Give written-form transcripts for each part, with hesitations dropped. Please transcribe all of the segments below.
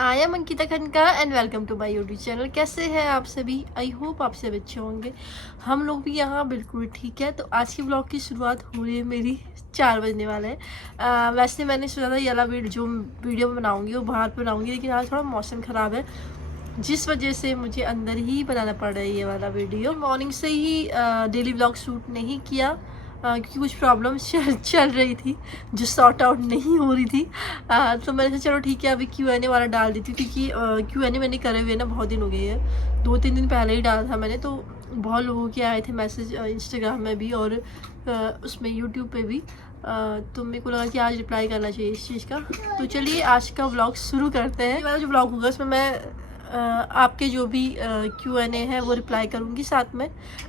I am Ankita Khanka and welcome to my YouTube channel. कैसे हैं आप सभी? आई होप आप सब अच्छे होंगे। हम लोग भी यहाँ बिल्कुल ठीक है। तो आज की ब्लॉग की शुरुआत हो रही है मेरी 4 बजने वाले हैं। वैसे मैंने सोचा था ये वाला जो वीडियो बनाऊँगी वो बाहर पर बनाऊँगी, लेकिन आज थोड़ा मौसम ख़राब है जिस वजह से मुझे अंदर ही बनाना पड़ रहा है ये वाला वीडियो। मॉर्निंग से ही डेली ब्लॉग शूट नहीं किया क्योंकि कुछ प्रॉब्लम्स चल रही थी जो सॉर्ट आउट नहीं हो रही थी। तो मैंने सोचा चलो ठीक है अभी Q&A वाला डाल देती हूँ, क्योंकि Q&A मैंने करे हुए ना बहुत दिन हो गए हैं। 2-3 दिन पहले ही डाला था मैंने, तो बहुत लोगों के आए थे मैसेज इंस्टाग्राम में भी और उसमें यूट्यूब पे भी। तो मेरे को लगा कि आज रिप्लाई करना चाहिए इस चीज़ का। तो चलिए आज का व्लॉग शुरू करते हैं। मेरा जो व्लॉग होगा उसमें मैं आपके जो भी Q&A है वो रिप्लाई करूँगी। साथ में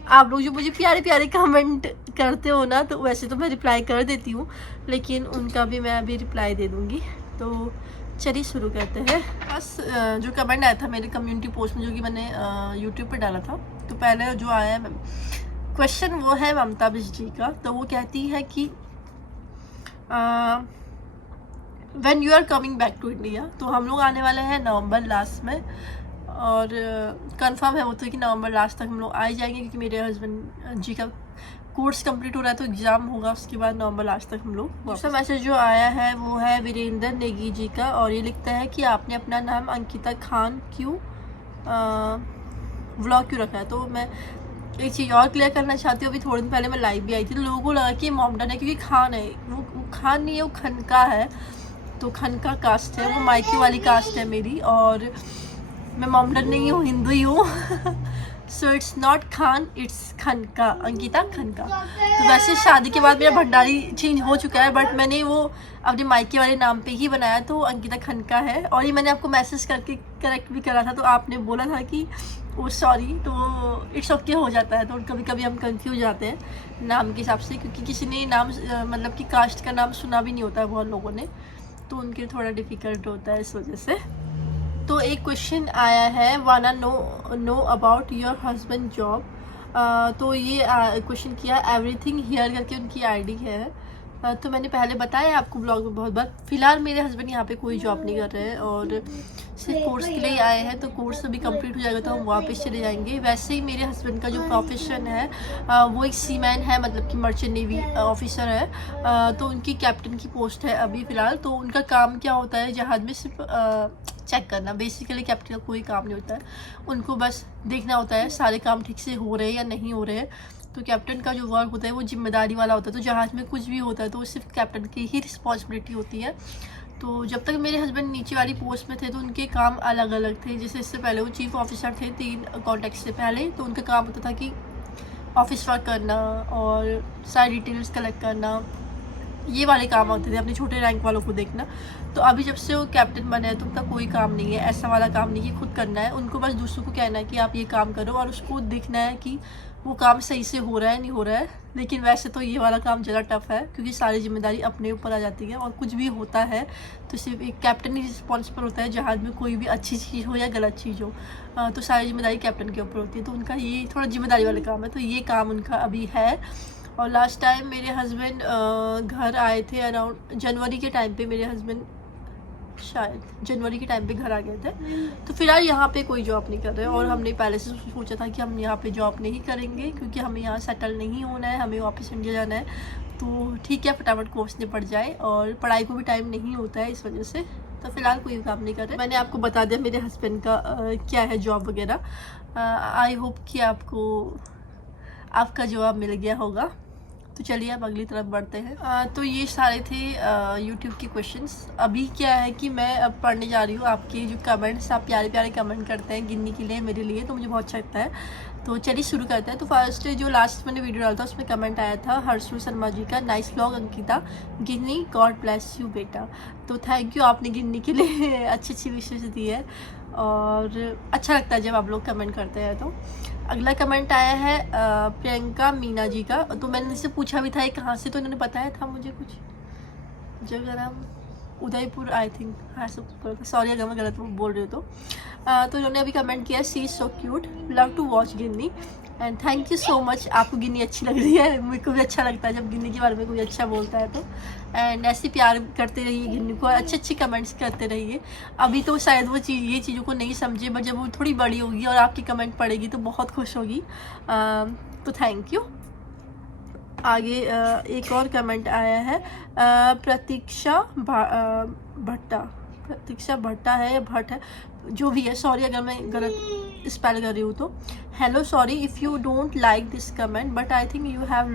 आप लोग जो मुझे प्यारे प्यारे कमेंट करते हो ना, तो वैसे तो मैं रिप्लाई कर देती हूँ, लेकिन उनका भी मैं अभी रिप्लाई दे दूँगी। तो चलिए शुरू करते हैं। बस जो कमेंट आया था मेरे कम्युनिटी पोस्ट में जो कि मैंने यूट्यूब पे डाला था, तो पहले जो आया है क्वेश्चन वो है ममता बिश जी का। तो वो कहती है कि when you are coming back to India. तो हम लोग आने वाले हैं नवंबर लास्ट में, और कंफर्म है वो तो कि नवंबर लास्ट तक हम लोग आ ही जाएंगे, क्योंकि मेरे हस्बैंड जी का कोर्स कंप्लीट हो रहा है तो एग्ज़ाम होगा, उसके बाद नवंबर लास्ट तक हम लोग। दूसरा मैसेज जो आया है वो है वीरेंद्र नेगी जी का, और ये लिखता है कि आपने अपना नाम अंकिता खान क्यों व्लॉग क्यों रखा है। तो मैं एक चीज़ और क्लियर करना चाहती हूँ। अभी थोड़े दिन पहले मैं लाइव भी आई थी, तो लोगों को लगा कि मॉमडन है क्योंकि खान है। वो खान नहीं है, वो खनका है। तो खनका कास्ट है, वो मायके वाली कास्ट है मेरी, और मैं मॉमडन नहीं हूँ, हिंदू ही हूँ। So it's not Khan, it's Khanka, Ankita Khanka. तो वैसे शादी के बाद मेरा भंडारी चेंज हो चुका है, बट मैंने वो अपने मायके वाले नाम पे ही बनाया, तो अंकिता खनका है। और ये मैंने आपको मैसेज करके करेक्ट भी करा था, तो आपने बोला था कि वो सॉरी, तो इट्स ओके हो जाता है। तो कभी कभी हम कंफ्यूज जाते हैं नाम के हिसाब से, क्योंकि किसी ने नाम मतलब कि कास्ट का नाम सुना भी नहीं होता है बहुत लोगों ने, तो उनके थोड़ा डिफ़िकल्ट होता है इस वजह से। तो एक क्वेश्चन आया है, वाना know about your husband job. तो ये क्वेश्चन किया एवरीथिंग हियर करके उनकी आईडी है। तो मैंने पहले बताया आपको ब्लॉग में बहुत बार, फिलहाल मेरे हस्बैंड यहाँ पे कोई जॉब नहीं कर रहे हैं और सिर्फ कोर्स के लिए आए हैं। तो कोर्स अभी कंप्लीट हो जाएगा तो हम वापस चले जाएंगे। वैसे ही मेरे हस्बैंड का जो प्रोफेशन है वो एक सीमैन है, मतलब कि मर्चेंट नेवी ऑफिसर है। तो उनकी कैप्टन की पोस्ट है अभी फ़िलहाल। तो उनका काम क्या होता है, जहाज़ में सिर्फ चेक करना। बेसिकली कैप्टन का कोई काम नहीं होता है, उनको बस देखना होता है सारे काम ठीक से हो रहे हैं या नहीं हो रहे हैं। तो कैप्टन का जो वर्क होता है वो जिम्मेदारी वाला होता है। तो जहाज़ में कुछ भी होता है तो सिर्फ कैप्टन की ही रिस्पॉन्सिबिलिटी होती है। तो जब तक मेरे हस्बैंड नीचे वाली पोस्ट में थे तो उनके काम अलग अलग थे। जैसे इससे पहले वो चीफ ऑफिसर थे 3 कॉन्टैक्ट से पहले, तो उनका काम होता था कि ऑफिस वर्क करना और सारी डिटेल्स कलेक्ट करना, ये वाले काम होते थे, अपने छोटे रैंक वालों को देखना। तो अभी जब से वो कैप्टन बने हैं तो उनका कोई काम नहीं है, ऐसा वाला काम नहीं कि खुद करना है। उनको बस दूसरों को कहना है कि आप ये काम करो, और उसको देखना है कि वो काम सही से हो रहा है नहीं हो रहा है। लेकिन वैसे तो ये वाला काम ज़्यादा टफ है, क्योंकि सारी जिम्मेदारी अपने ऊपर आ जाती है, और कुछ भी होता है तो सिर्फ एक कैप्टन ही रिस्पॉन्सिबल होता है। जहाज़ में कोई भी अच्छी चीज़ हो या गलत चीज़ हो, तो सारी जिम्मेदारी कैप्टन के ऊपर होती है। तो उनका ये थोड़ा जिम्मेदारी वाला काम है, तो ये काम उनका अभी है। और लास्ट टाइम मेरे हस्बैंड घर आए थे अराउंड जनवरी के टाइम पे। मेरे हस्बैंड शायद जनवरी के टाइम पे घर आ गए थे। तो फिलहाल यहाँ पे कोई जॉब नहीं कर रहे, और हमने पहले से सोचा था कि हम यहाँ पे जॉब नहीं करेंगे, क्योंकि हमें यहाँ सेटल नहीं होना है, हमें वापस इंडिया जाना है। तो ठीक है, फटाफट कोर्स निपट जाए, और पढ़ाई को भी टाइम नहीं होता है इस वजह से। तो फिलहाल कोई काम नहीं कर रहे। मैंने आपको बता दिया मेरे हस्बैंड का क्या है जॉब वगैरह। आई होप कि आपका जवाब मिल गया होगा। तो चलिए अब अगली तरफ बढ़ते हैं। तो ये सारे थे यूट्यूब के क्वेश्चंस। अभी क्या है कि मैं अब पढ़ने जा रही हूँ आपके जो कमेंट्स, आप प्यारे प्यारे कमेंट करते हैं गिनने के लिए मेरे लिए, तो मुझे बहुत अच्छा लगता है। तो चलिए शुरू करते हैं। तो फर्स्ट जो लास्ट मैंने वीडियो डाला था उसमें कमेंट आया था हर्षू शर्मा जी का, nice vlog Ankita Ginni, God bless you बेटा। तो थैंक यू, आपने गिन्नी के लिए अच्छी अच्छी विशेष दी है, और अच्छा लगता है जब आप लोग कमेंट करते हैं। तो अगला कमेंट आया है प्रियंका मीना जी का। तो मैंने इनसे पूछा भी था ये कहाँ से, तो इन्होंने बताया था मुझे कुछ जगह नाम उदयपुर आई थिंक, हाँ सब, सॉरी अगर मैं गलत बोल रही हूँ तो इन्होंने अभी कमेंट किया she is so cute, love to watch Ginni and thank you so much. आपको गिन्नी अच्छी लग रही है, मेरे को भी अच्छा लगता है जब गिन्नी के बारे में कोई अच्छा बोलता है तो। एंड ऐसे प्यार करते रहिए गिन्नी को, अच्छे अच्छे कमेंट्स करते रहिए। अभी तो शायद वो ये चीज़ों को नहीं समझे, बट जब वो थोड़ी बड़ी होगी और आपकी कमेंट पढ़ेगी तो बहुत खुश होगी। तो थैंक यू। आगे एक और कमेंट आया है, प्रतीक्षा भट्टा है या भट्ट है, जो भी है, सॉरी अगर मैं गलत स्पेल कर रही हूँ तो। Hello, sorry if you don't like this comment but I think you have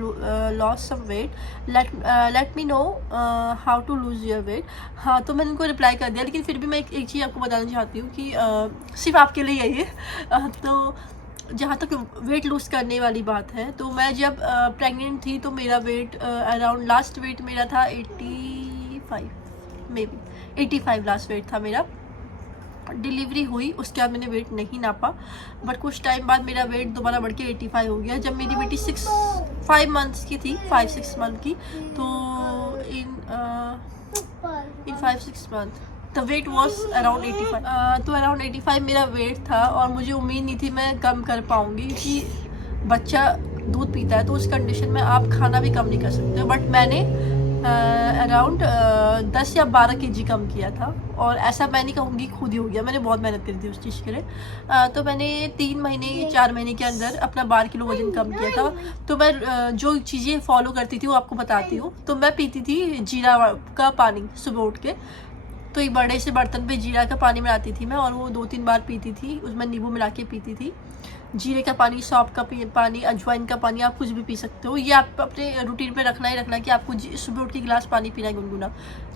lost some weight, let me know how to lose your weight. हाँ, तो मैंने उनको रिप्लाई कर दिया, लेकिन फिर भी मैं एक चीज़ आपको बताना चाहती हूँ कि सिर्फ आपके लिए है ये। तो जहाँ तक वेट लूज़ करने वाली बात है, तो मैं जब प्रेग्नेंट थी तो मेरा वेट अराउंड, लास्ट वेट मेरा था 85, मे बी 85 लास्ट वेट था मेरा। डिलीवरी हुई उसके बाद मैंने वेट नहीं नापा, बट कुछ टाइम बाद मेरा वेट दोबारा बढ़ के 85 हो गया। जब मेरी बेटी 5 मंथ्स की थी, 5-6 मंथ की, तो इन 5-6 month the wait was around 85। तो अराउंड 85 मेरा वेट था और मुझे उम्मीद नहीं थी मैं कम कर पाऊँगी, क्योंकि बच्चा दूध पीता है तो उस कंडीशन में आप खाना भी कम नहीं कर सकते। बट मैंने अराउंड 10 या 12 kg कम किया था, और ऐसा मैं नहीं कहूँगी खुद ही हो गया, मैंने बहुत मेहनत करी थी उस चीज़ के लिए। तो मैंने 3 महीने 4 महीने के अंदर अपना 12 किलो वजन कम किया था। तो मैं जो चीज़ें फॉलो करती थी वो आपको बताती हूँ। तो मैं पीती थी जीरा का पानी सुबह उठ के, तो एक बड़े से बर्तन पे जीरा का पानी मिलाती थी मैं, और वो 2-3 बार पीती थी, उसमें नींबू मिला के पीती थी। जीरे का पानी, सौंफ का पानी, अजवाइन का पानी, आप कुछ भी पी सकते हो। ये आप अपने रूटीन पे रखना ही रखना है कि आपको सुबह उठ के गिलास पानी पीना है गुनगुना,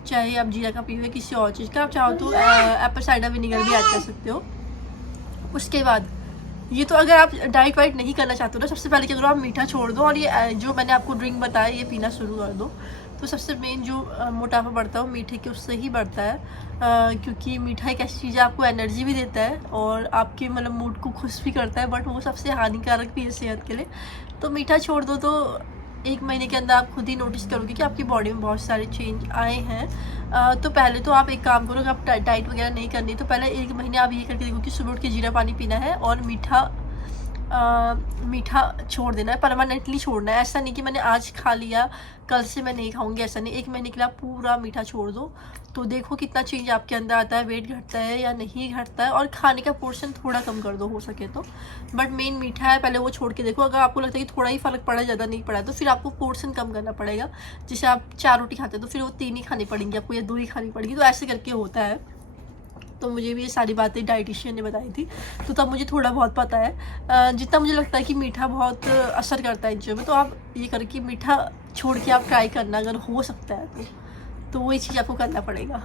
चाहे आप जीरा का पिए किसी और चीज़ का। आप चाहो तो एप्पल साइडर विनेगर भी ऐड कर सकते हो। उसके बाद ये तो अगर आप डाइट वाइट नहीं करना चाहते हो ना, सबसे पहले क्या करो, आप मीठा छोड़ दो और ये जो मैंने आपको ड्रिंक बताया ये पीना शुरू कर दो। तो सबसे मेन जो मोटापा बढ़ता है वो मीठे के उससे ही बढ़ता है, क्योंकि मीठा एक ऐसी चीज़ है आपको एनर्जी भी देता है और आपके मतलब मूड को खुश भी करता है, बट वो सबसे हानिकारक भी है सेहत के लिए। तो मीठा छोड़ दो तो 1 महीने के अंदर आप खुद ही नोटिस करोगे कि आपकी बॉडी में बहुत सारे चेंज आए हैं। तो पहले तो आप एक काम करो, अगर आप डाइट वगैरह नहीं करनी तो पहले 1 महीने आप ये करके देखो कि सुबह उठ के जीरा पानी पीना है और मीठा छोड़ देना है, परमानेंटली छोड़ना है। ऐसा नहीं कि मैंने आज खा लिया कल से मैं नहीं खाऊंगी, ऐसा नहीं। 1 महीने के लिए आप पूरा मीठा छोड़ दो, तो देखो कितना चेंज आपके अंदर आता है, वेट घटता है या नहीं घटता है, और खाने का पोर्शन थोड़ा कम कर दो हो सके तो। बट मेन मीठा है, पहले वो छोड़ के देखो। अगर आपको लगता है कि थोड़ा ही फ़र्क पड़ा, ज़्यादा नहीं पड़ा, तो फिर आपको पोर्शन कम करना पड़ेगा। जैसे आप 4 रोटी खाते हैं तो फिर वो 3 ही खानी पड़ेंगी आपको, या 2 ही खानी पड़ेगी, तो ऐसे करके होता है। तो मुझे भी ये सारी बातें डाइटिशियन ने बताई थी, तो तब मुझे थोड़ा बहुत पता है। जितना मुझे लगता है कि मीठा बहुत असर करता है इन चीज़ों में, तो आप ये करके मीठा छोड़ के आप ट्राई करना अगर हो सकता है तो वही चीज़ आपको करना पड़ेगा।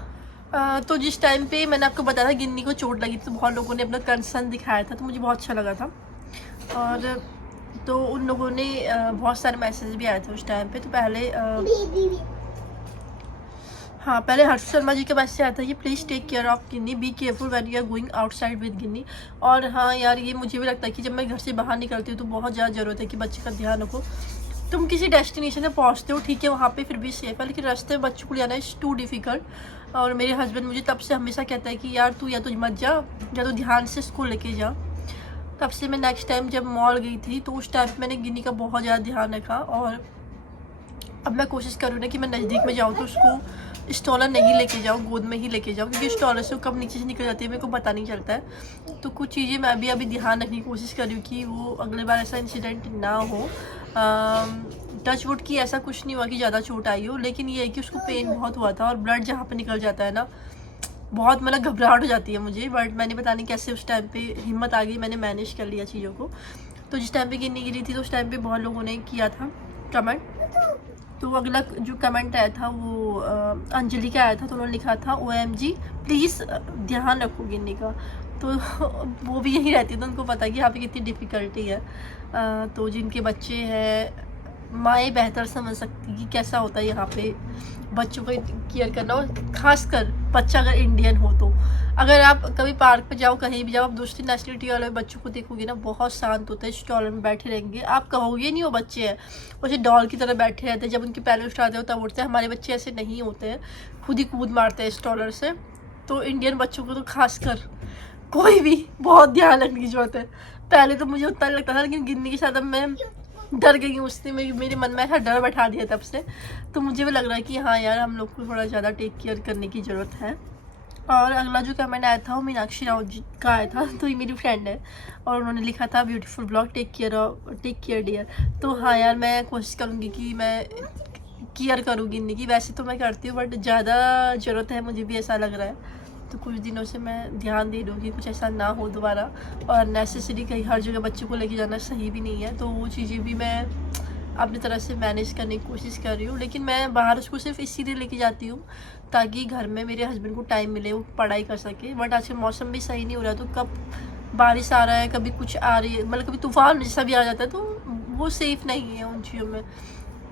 तो जिस टाइम पे मैंने आपको बताया था गिन्नी को चोट लगी तो बहुत लोगों ने अपना कंसर्न दिखाया था, तो मुझे बहुत अच्छा लगा था। और तो उन लोगों ने बहुत सारे मैसेज भी आए थे उस टाइम पे। तो पहले हर्ष शर्मा जी का मैसेज आया था कि please take care of Ginni, be careful when you are going outside with Ginni. और हाँ यार, ये मुझे भी लगता है कि जब मैं घर से बाहर निकलती हूँ तो बहुत ज़्यादा ज़रूरत है कि बच्चे का ध्यान रखो। तुम किसी डेस्टिनेशन में पहुँचते हो, ठीक है, वहाँ पे फिर भी सेफ है, लेकिन रास्ते में बच्चों को जाना इज़ टू डिफ़िकल्ट। और मेरे हस्बैंड मुझे तब से हमेशा कहता है कि यार तू या तो मत जा, या तो ध्यान से स्कूल लेके जा। तब से मैं नेक्स्ट टाइम जब मॉल गई थी तो उस टाइम मैंने गिन्नी का बहुत ज़्यादा ध्यान रखा। और अब मैं कोशिश करूँ ना कि मैं नज़दीक में जाऊँ तो उसको स्टॉलर नहीं लेके जाऊँ, गोद में ही लेके जाऊँ, क्योंकि स्टॉलर से वो कब नीचे से निकल जाती है मेरे को पता नहीं चलता है। तो कुछ चीज़ें मैं अभी ध्यान रखने की कोशिश कर रही हूँ कि वो अगले बार ऐसा इंसिडेंट ना हो। टच वुड की ऐसा कुछ नहीं हुआ कि ज़्यादा चोट आई हो, लेकिन ये है कि उसको पेन बहुत हुआ था और ब्लड जहाँ पे निकल जाता है ना, बहुत मतलब घबराहट हो जाती है मुझे। बट मैंने पता नहीं कैसे उस टाइम पे हिम्मत आ गई, मैंने मैनेज कर लिया चीज़ों को। तो जिस टाइम पे गिन्नी गिरी थी तो उस टाइम पे बहुत लोगों ने किया था कमेंट। तो अगला जो कमेंट आया था वो अंजलि का आया था, तो उन्होंने लिखा था OMG प्लीज़ ध्यान रखो गिन्नी का। तो वो भी यहीं रहती है तो उनको पता है कि यहाँ पे कितनी डिफ़िकल्टी है। तो जिनके बच्चे हैं, माएँ बेहतर समझ सकती कि कैसा होता है यहाँ पे बच्चों को केयर करना, और ख़ासकर बच्चा अगर इंडियन हो तो। अगर आप कभी पार्क पे जाओ, कहीं भी जाओ, आप दूसरी नेशनलिटी वाले बच्चों को देखोगे ना, बहुत शांत होते हैं, स्टॉलर में बैठे रहेंगे, आप कहोगे नहीं वो बच्चे हैं, वैसे डॉल की तरह बैठे रहते हैं। जब उनके पैर उठाते हो तब उठते हैं। हमारे बच्चे ऐसे नहीं होते हैं, खुद ही कूद मारते हैं स्टॉलर से। तो इंडियन बच्चों को तो खासकर कोई भी बहुत ध्यान रखने की ज़रूरत है। पहले तो मुझे उतना लगता था, लेकिन गिनने के साथ अब मैं डर गई हूँ। उसने मेरे मन में ऐसा डर बैठा दिया तब से। तो मुझे भी लग रहा है कि हाँ यार, हम लोग को थोड़ा ज़्यादा टेक केयर करने की ज़रूरत है। और अगला जो कमेंट आया था वो मीनाक्षी राव जी का आया था, तो ये मेरी फ्रेंड है और उन्होंने लिखा था beautiful blog, take care dear. तो हाँ यार, मैं कोशिश करूँगी कि मैं केयर करूँगी इनकी। वैसे तो मैं करती हूँ, बट ज़्यादा ज़रूरत है मुझे भी, ऐसा लग रहा है। तो कुछ दिनों से मैं ध्यान दे दूँगी कुछ ऐसा ना हो दोबारा। और नेसेसरी कहीं हर जगह बच्चों को लेके जाना सही भी नहीं है, तो वो चीज़ें भी मैं अपनी तरह से मैनेज करने की कोशिश कर रही हूँ। लेकिन मैं बाहर उसको सिर्फ इसीलिए लेके जाती हूँ ताकि घर में मेरे हस्बैंड को टाइम मिले, वो पढ़ाई कर सके। बट आज का मौसम भी सही नहीं हो रहा, तो कब बारिश आ रहा है, कभी कुछ आ रही है, मतलब कभी तूफान जैसा भी आ जाता है, तो वो सेफ़ नहीं है उन चीज़ों में।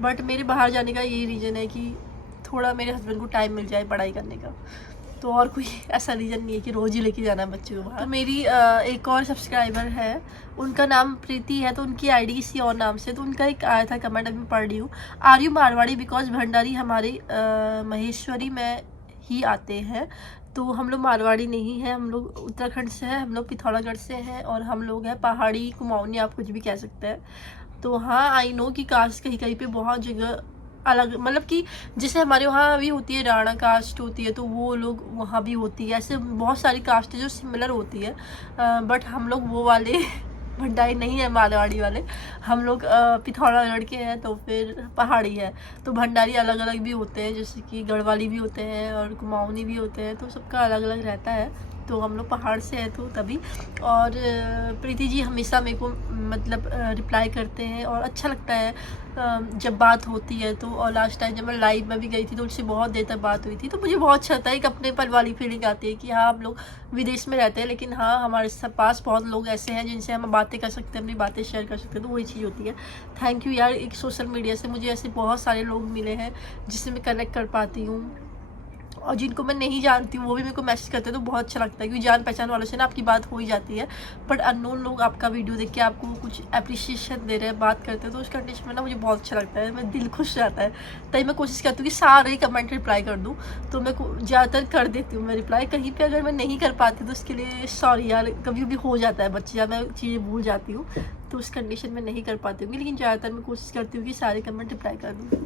बट मेरे बाहर जाने का यही रीज़न है कि थोड़ा मेरे हस्बैंड को टाइम मिल जाए पढ़ाई करने का। तो और कोई ऐसा रीज़न नहीं है कि रोज़ ही लेके जाना है बच्चों को बाहर। तो मेरी एक और सब्सक्राइबर है, उनका नाम प्रीति है, तो उनकी आईडी किसी और नाम से। तो उनका एक आया था कमेंट, अभी पढ़ रही हूँ। Are you Marwari, because Bhandari हमारे महेश्वरी में ही आते हैं। तो हम लोग मारवाड़ी नहीं हैं, हम लोग उत्तराखंड से हैं, हम लोग पिथौरागढ़ से हैं, और हम लोग हैं पहाड़ी कुमाऊनी, आप कुछ भी कह सकते हैं। तो हाँ, आई नो कि कास्ट कहीं कहीं पे बहुत जगह अलग, मतलब कि जैसे हमारे वहाँ भी होती है राणा कास्ट होती है, तो वो लोग वहाँ भी होती है। ऐसे बहुत सारी कास्ट है जो सिमिलर होती है, बट हम लोग वो वाले भंडारी नहीं है, मारवाड़ी वाले। हम लोग पिथौरागढ़ के हैं, तो फिर पहाड़ी है। तो भंडारी अलग अलग भी होते हैं, जैसे कि गढ़वाली भी होते हैं और कुमाऊनी भी होते हैं, तो सबका अलग अलग रहता है। तो हम लोग पहाड़ से हैं, तो तभी। और प्रीति जी हमेशा मेरे को मतलब रिप्लाई करते हैं, और अच्छा लगता है जब बात होती है तो। और लास्ट टाइम जब मैं लाइव में भी गई थी, तो उनसे बहुत देर तक बात हुई थी, तो मुझे बहुत अच्छा लगता है। एक अपने पल वाली फीलिंग आती है कि हाँ, हम लोग विदेश में रहते हैं, लेकिन हाँ, हमारे पास बहुत लोग ऐसे हैं जिनसे हम बातें कर सकते हैं, अपनी बातें शेयर कर सकते हैं, तो वही चीज़ होती है। थैंक यू यार, एक सोशल मीडिया से मुझे ऐसे बहुत सारे लोग मिले हैं जिससे मैं कनेक्ट कर पाती हूँ, और जिनको मैं नहीं जानती हूँ वो भी मेरे को मैसेज करते हैं, तो बहुत अच्छा लगता है। क्योंकि जान पहचान वालों से ना आपकी बात हो ही जाती है, बट अननोन लोग आपका वीडियो देख के आपको कुछ अप्रिशिएशन दे रहे हैं, बात करते हैं, तो उस कंडीशन में ना मुझे बहुत अच्छा लगता है, मैं दिल खुश रहता है। तभी मैं कोशिश करती हूँ कि सारे कमेंट रिप्लाई कर दूँ, तो मैं ज़्यादातर कर देती हूँ मैं रिप्लाई। कहीं पर अगर मैं नहीं कर पाती तो उसके लिए सॉरी यार, कभी भी हो जाता है बच्चे, या मैं चीज़ें भूल जाती हूँ, तो उस कंडीशन में नहीं कर पाती हूँ। लेकिन ज़्यादातर मैं कोशिश करती हूँ कि सारे कमेंट रिप्लाई कर दूँ।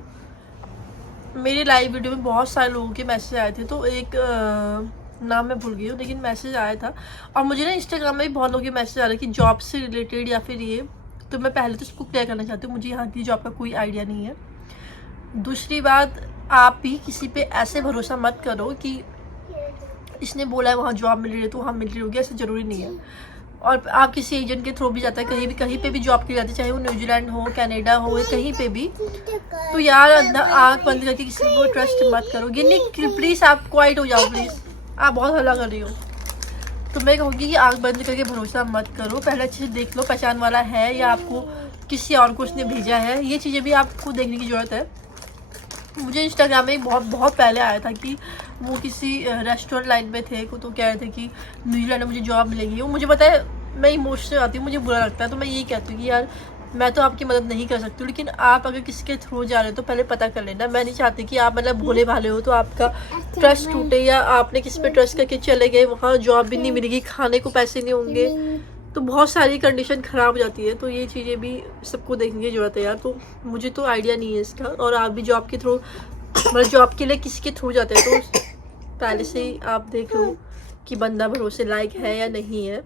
मेरे लाइव वीडियो में बहुत सारे लोगों के मैसेज आए थे, तो एक नाम मैं भूल गई हूँ, लेकिन मैसेज आया था। और मुझे ना इंस्टाग्राम में भी बहुत लोगों के मैसेज आ रहे हैं कि जॉब से रिलेटेड या फिर ये। तो मैं पहले तो इसको क्लियर करना चाहती हूँ, मुझे यहाँ की जॉब का कोई आइडिया नहीं है। दूसरी बात, आप भी किसी पे ऐसे भरोसा मत करो कि इसने बोला है वहाँ जॉब मिल रही है तो वहाँ मिल रही होगी, ऐसा ज़रूरी नहीं है। और आप किसी एजेंट के थ्रू भी जाता है, कहीं पे भी जॉब के लिए जाते हैं, चाहे वो न्यूजीलैंड हो, कनाडा हो, कहीं पे भी, तो यार आँख बंद करके किसी को ट्रस्ट मत करो। गिन्नी प्लीज़ आप क्वाइट हो जाओ प्लीज़, आप बहुत हल्ला कर रही हो। तो मैं कहूँगी कि आँख बंद करके भरोसा मत करो, पहले अच्छे से देख लो पहचान वाला है या आपको किसी और को उसने भेजा है, ये चीज़ें भी आपको देखने की ज़रूरत है। मुझे इंस्टाग्राम में बहुत पहले आया था कि वो किसी रेस्टोरेंट लाइन में थे, तो कह रहे थे कि न्यूजीलैंड में मुझे जॉब मिलेगी। वो मुझे पता है मैं इमोशनल आती हूँ, मुझे बुरा लगता है, तो मैं यही कहती हूँ कि यार मैं तो आपकी मदद नहीं कर सकती हूँ, लेकिन आप अगर किसी के थ्रू जा रहे हो तो पहले पता कर लेना। मैं नहीं चाहती कि आप मतलब भोले भाले हो तो आपका ट्रस्ट टूटे, या आपने किसी पे ट्रस्ट करके चले गए, वहाँ जॉब भी नहीं मिलेगी, खाने को पैसे नहीं होंगे, तो बहुत सारी कंडीशन ख़राब हो जाती है। तो ये चीज़ें भी सबको देखने की ज़रूरत है यार। तो मुझे तो आइडिया नहीं है इसका, और आप भी जॉब के थ्रू मतलब जॉब के लिए किसी के थ्रू जाते हैं तो पहले से ही आप देख लो कि बंदा भरोसे लायक है या नहीं है।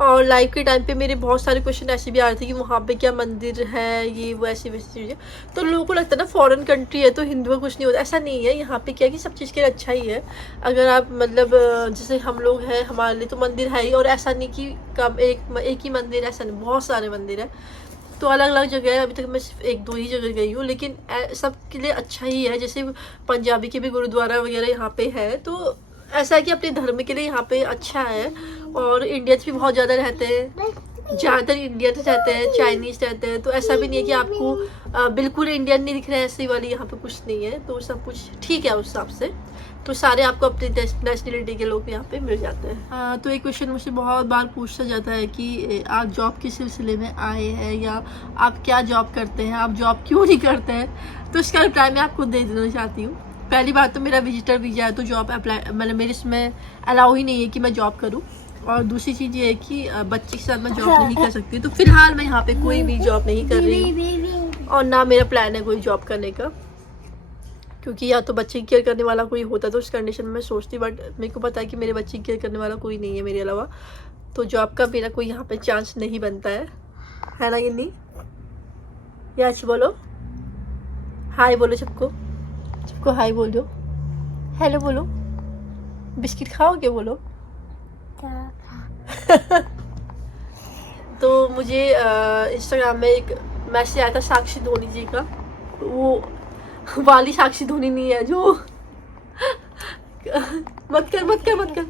और लाइव के टाइम पे मेरे बहुत सारे क्वेश्चन ऐसे भी आ रहे थे कि वहाँ पे क्या मंदिर है, ये वो ऐसी वैसी चीज़ें। तो लोगों को लगता है ना फॉरेन कंट्री है तो हिंदू का कुछ नहीं होता, ऐसा नहीं है। यहाँ पे क्या कि सब चीज़ के लिए अच्छा ही है। अगर आप मतलब जैसे हम लोग हैं, हमारे लिए तो मंदिर है ही, और ऐसा नहीं कि कब एक ही मंदिर, ऐसा नहीं, बहुत सारे मंदिर है। तो अलग अलग जगह है, अभी तक मैं सिर्फ 1-2 ही जगह गई हूँ, लेकिन सब के लिए अच्छा ही है। जैसे पंजाबी के भी गुरुद्वारा वगैरह यहाँ पे है, तो ऐसा है कि अपने धर्म के लिए यहाँ पे अच्छा है। और इंडियंस भी बहुत ज़्यादा रहते हैं, ज़्यादातर इंडियंस रहते हैं, चाइनीज़ रहते हैं, तो ऐसा भी नहीं है कि आपको बिल्कुल इंडियन नहीं दिख रहे हैं, ऐसी वाली यहाँ पे कुछ नहीं है। तो सब कुछ ठीक है उस हिसाब से, तो सारे आपको अपनी नेशनलिटी के लोग यहाँ पे मिल जाते हैं। तो एक क्वेश्चन मुझसे बहुत बार पूछा जाता है कि आप जॉब के सिलसिले में आए हैं या आप क्या जॉब करते हैं, आप जॉब क्यों नहीं करते हैं। तो इसका रिप्लाई मैं आपको दे देना चाहती हूँ। पहली बात तो मेरा विजिटर वीज़ा है, तो जॉब अप्लाई मतलब मेरे इसमें अलाउ ही नहीं है कि मैं जॉब करूँ। और दूसरी चीज़ ये है कि बच्चे के साथ मैं जॉब नहीं कर सकती, तो फिलहाल मैं यहाँ पे कोई भी जॉब नहीं कर रही और ना मेरा प्लान है कोई जॉब करने का, क्योंकि या तो बच्चे की केयर करने वाला कोई होता तो उस कंडीशन में मैं सोचती, बट मेरे को पता है कि मेरे बच्चे की केयर करने वाला कोई नहीं है मेरे अलावा, तो जॉब का मेरा कोई यहाँ पे चांस नहीं बनता है ना गिन्नी? यच बोलो, हाय बोलो सबको, सबको हाय बोलो, हेलो बोलो, बिस्किट खाओगे बोलो। तो मुझे इंस्टाग्राम में एक मैसेज आया था साक्षी धोनी जी का, वो वाली साक्षी धोनी नहीं है जो मत कर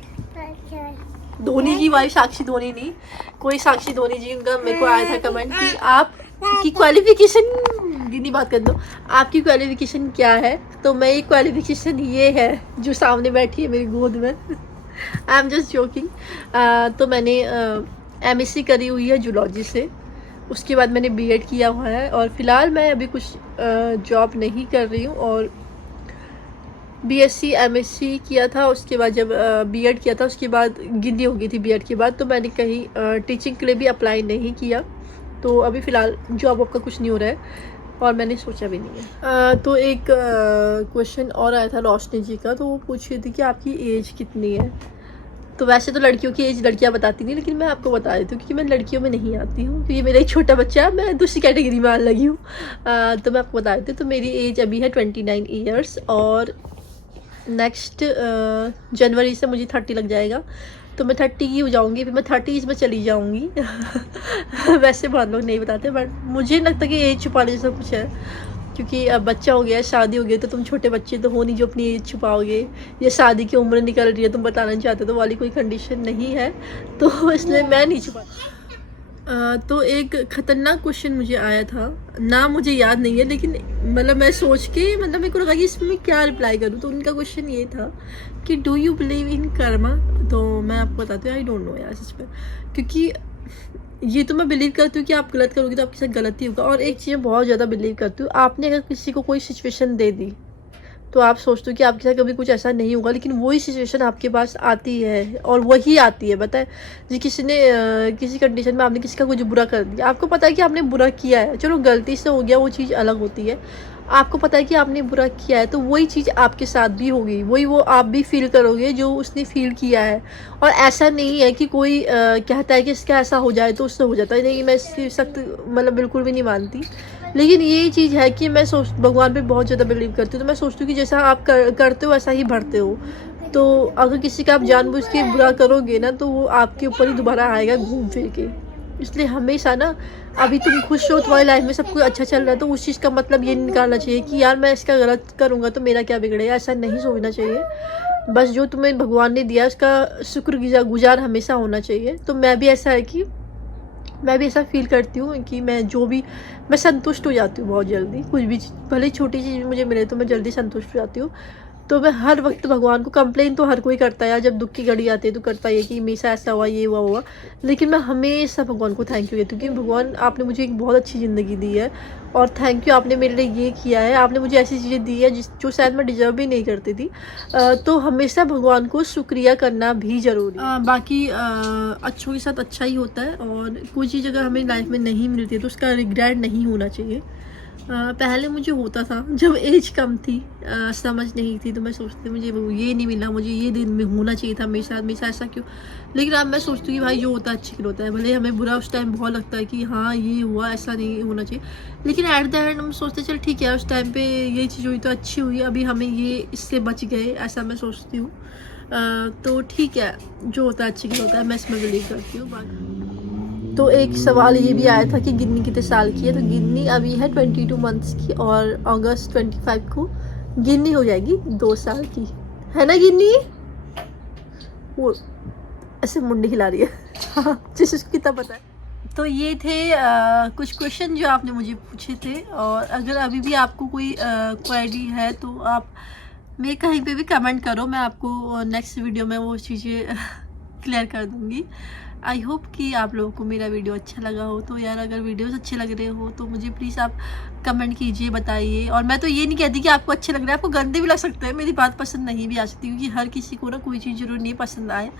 धोनी जी वाली साक्षी धोनी नहीं, कोई साक्षी धोनी जी का मेरे को आया था कमेंट कि आप की क्वालिफिकेशन गिनी बात कर दो, आपकी क्वालिफिकेशन क्या है? तो मेरी क्वालिफिकेशन ये है जो सामने बैठी है मेरी गोद में। I am just joking. तो मैंने MSc करी हुई है जूलॉजी से, उसके बाद मैंने B.Ed किया हुआ है और फिलहाल मैं अभी कुछ जॉब नहीं कर रही हूँ। और BSc MSc किया था, उसके बाद जब B.Ed किया था उसके बाद गिनी हो गई थी B.Ed के बाद, तो मैंने कहीं टीचिंग के लिए भी अप्लाई नहीं किया, तो अभी फ़िलहाल जॉब का कुछ नहीं हो रहा है और मैंने सोचा भी नहीं है। तो एक क्वेश्चन और आया था रोशनी जी का, तो वो पूछ रही थी कि आपकी एज कितनी है। तो वैसे तो लड़कियों की एज लड़कियां बताती नहीं, लेकिन मैं आपको बता देती हूँ क्योंकि मैं लड़कियों में नहीं आती हूँ, क्योंकि मेरा एक छोटा बच्चा है, मैं दूसरी कैटेगरी में आने लगी हूँ। तो मैं आपको बता देती हूँ, तो मेरी एज अभी है 29 ईयर्स और नेक्स्ट जनवरी से मुझे 30 लग जाएगा, तो मैं 30 की हो जाऊँगी, फिर मैं 30s में चली जाऊँगी। वैसे बहुत लोग नहीं बताते, बट मुझे लगता है कि एज छुपाने जैसा कुछ है, क्योंकि अब बच्चा हो गया, शादी हो गई, तो तुम छोटे बच्चे तो हो नहीं जो अपनी एज छुपाओगे, या शादी की उम्र निकल रही है तुम बताना चाहते हो, तो वाली कोई कंडीशन नहीं है, तो इसलिए मैं नहीं छुपा। तो एक ख़तरनाक क्वेश्चन मुझे आया था, ना मुझे याद नहीं है, लेकिन मतलब मैं सोच के मतलब मेरे को लगा कि इसमें क्या रिप्लाई करूँ, तो उनका क्वेश्चन ये था कि do you believe in Karma. तो मैं आपको बताती हूँ, आई डोंट नो यार सच में, क्योंकि ये तो मैं बिलीव करती हूँ कि आप गलत करोगे तो आपके साथ गलत ही होगा। और एक चीज़ बहुत ज़्यादा बिलीव करती हूँ, आपने अगर किसी को कोई सिचुएशन दे दी तो आप सोचते हो कि आपके साथ कभी कुछ ऐसा नहीं होगा, लेकिन वही सिचुएशन आपके पास आती है और वही आती है। बताए जी, किसी ने किसी कंडीशन में आपने किसी का कुछ बुरा कर दिया, आपको पता है कि आपने बुरा किया है, चलो गलती से हो गया वो चीज़ अलग होती है, आपको पता है कि आपने बुरा किया है, तो वही चीज़ आपके साथ भी होगी, वही वो आप भी फील करोगे जो उसने फील किया है। और ऐसा नहीं है कि कोई कहता है कि इसका ऐसा हो जाए तो उससे हो जाता है, नहीं मैं इसकी सख्त मतलब बिल्कुल भी नहीं मानती, लेकिन ये चीज़ है कि मैं भगवान पे बहुत ज़्यादा बिलीव करती हूँ, तो मैं सोचती हूँ कि जैसा आप करते हो वैसा ही भरते हो, तो अगर किसी का आप जानबूझ के बुरा करोगे ना तो वो आपके ऊपर ही दोबारा आएगा घूम फिर के। इसलिए हमेशा ना, अभी तुम खुश हो, तुम्हारी लाइफ में सब कुछ अच्छा चल रहा है, तो उस चीज़ का मतलब ये निकालना चाहिए कि यार मैं इसका गलत करूँगा तो मेरा क्या बिगड़ेगा, ऐसा नहीं सोचना चाहिए। बस जो तुम्हें भगवान ने दिया उसका शुक्रगुजार हमेशा होना चाहिए। तो मैं भी ऐसा फील करती हूँ कि मैं संतुष्ट हो जाती हूँ बहुत जल्दी, कुछ भी भले छोटी चीज़ मुझे मिले तो मैं जल्दी संतुष्ट हो जाती हूँ। तो मैं हर वक्त भगवान को, कंप्लेन तो हर कोई करता है यार, जब दुख की घड़ी आती है तो करता है कि हमेशा ऐसा हुआ, ये हुआ, लेकिन मैं हमेशा भगवान को थैंक यू कहती हूँ कि भगवान आपने मुझे एक बहुत अच्छी ज़िंदगी दी है और थैंक यू, आपने मेरे लिए ये किया है, आपने मुझे ऐसी चीज़ें दी है जो शायद मैं डिजर्व भी नहीं करती थी। तो हमेशा भगवान को शुक्रिया करना भी ज़रूरी है। बाकी अच्छों के साथ अच्छा ही होता है, और कोई चीज़ अगर हमें लाइफ में नहीं मिलती है तो उसका रिग्रेट नहीं होना चाहिए। पहले मुझे होता था जब एज कम थी, समझ नहीं थी, तो मैं सोचती मुझे ये नहीं मिला, मुझे ये दिन में होना चाहिए था हमेशा ऐसा क्यों। लेकिन अब मैं सोचती हूँ कि भाई जो होता है अच्छे के लिए होता है, भले हमें बुरा उस टाइम बहुत लगता है कि हाँ ये हुआ, ऐसा नहीं होना चाहिए, लेकिन एट द एंड हम सोचते चल ठीक है उस टाइम पे ये चीज़ हुई तो अच्छी हुई, अभी हमें ये इससे बच गए, ऐसा मैं सोचती हूँ। तो ठीक है, जो होता है अच्छे के लिए होता है, मैं इसमें बिलीव करती हूँ। तो एक सवाल ये भी आया था कि गिन्नी कितने साल की है, तो गिन्नी अभी है 22 मंथ्स की और अगस्त 25 को गिन्नी हो जाएगी 2 साल की, है ना गिन्नी? वो ऐसे मुंडी हिला रही है जिसको कितना पता है। तो ये थे कुछ क्वेश्चन जो आपने मुझे पूछे थे, और अगर अभी भी आपको कोई क्वेरी है तो आप मैं कहीं पे भी कमेंट करो, मैं आपको नेक्स्ट वीडियो में वो चीज़ें क्लियर कर दूँगी। आई होप कि आप लोगों को मेरा वीडियो अच्छा लगा हो। तो यार अगर वीडियोस अच्छे लग रहे हो तो मुझे प्लीज़ आप कमेंट कीजिए, बताइए। और मैं तो ये नहीं कहती कि आपको अच्छे लग रहे हैं, आपको गंदे भी लग सकते हैं, मेरी बात पसंद नहीं भी आ सकती, क्योंकि हर किसी को ना कोई चीज़ जरूर नहीं पसंद आए।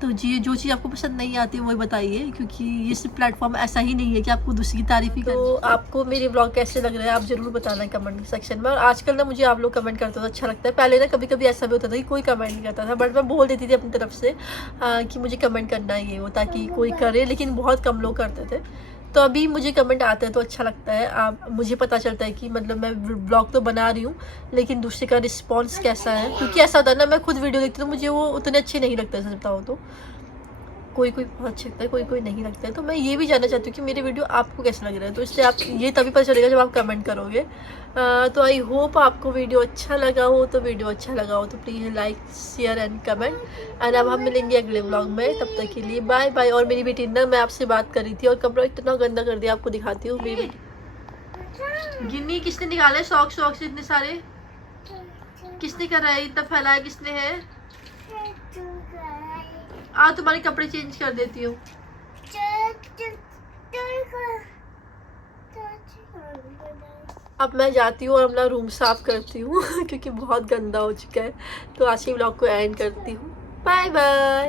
तो जी जो चीज़ आपको पसंद नहीं आती वही बताइए, क्योंकि ये सिर्फ प्लेटफॉर्म ऐसा ही नहीं है कि आपको दूसरी की तारीफ ही करनी। तो आपको मेरे ब्लॉग कैसे लग रहे हैं आप ज़रूर बताना कमेंट सेक्शन में। और आजकल ना मुझे आप लोग कमेंट करते हो तो अच्छा लगता है। पहले ना कभी कभी ऐसा भी होता था कि कोई कमेंट नहीं करता था, बट मैं बोल देती थी अपनी तरफ से कि मुझे कमेंट करना है ये वो, ताकि कोई करे, लेकिन बहुत कम लोग करते थे। तो अभी मुझे कमेंट आते हैं तो अच्छा लगता है। आप मुझे पता चलता है कि मतलब मैं ब्लॉग तो बना रही हूँ लेकिन दूसरे का रिस्पांस कैसा है, क्योंकि ऐसा होता है ना, मैं खुद वीडियो देखती हूँ तो मुझे वो उतने अच्छे नहीं लगते, सच बताओ तो। कोई कोई बहुत अच्छा लगता है, कोई कोई नहीं लगता है। तो मैं ये भी जानना चाहती हूँ कि मेरे वीडियो आपको कैसे लग रहा है, तो इससे आप ये तभी पता चलेगा जब आप कमेंट करोगे। तो आई होप आपको वीडियो अच्छा लगा हो। तो वीडियो अच्छा लगा हो तो please like share and comment. And अब हम मिलेंगे अगले व्लॉग में, तब तक के लिए बाय बाय। और मेरी बेटी ना, मैं आपसे बात कर रही थी और कपड़ा इतना गंदा कर दिया, आपको दिखाती हूँ। मेरी बेटी गिन्नी किसने निकाले सॉक्स इतने सारे, किसने करा है, इतना फैलाया किसने है? तुम्हारे कपड़े चेंज कर देती हूँ। अब मैं जाती हूँ और अपना रूम साफ करती हूँ क्योंकि बहुत गंदा हो चुका है। तो आज के व्लॉग को एंड करती हूँ। Bye bye.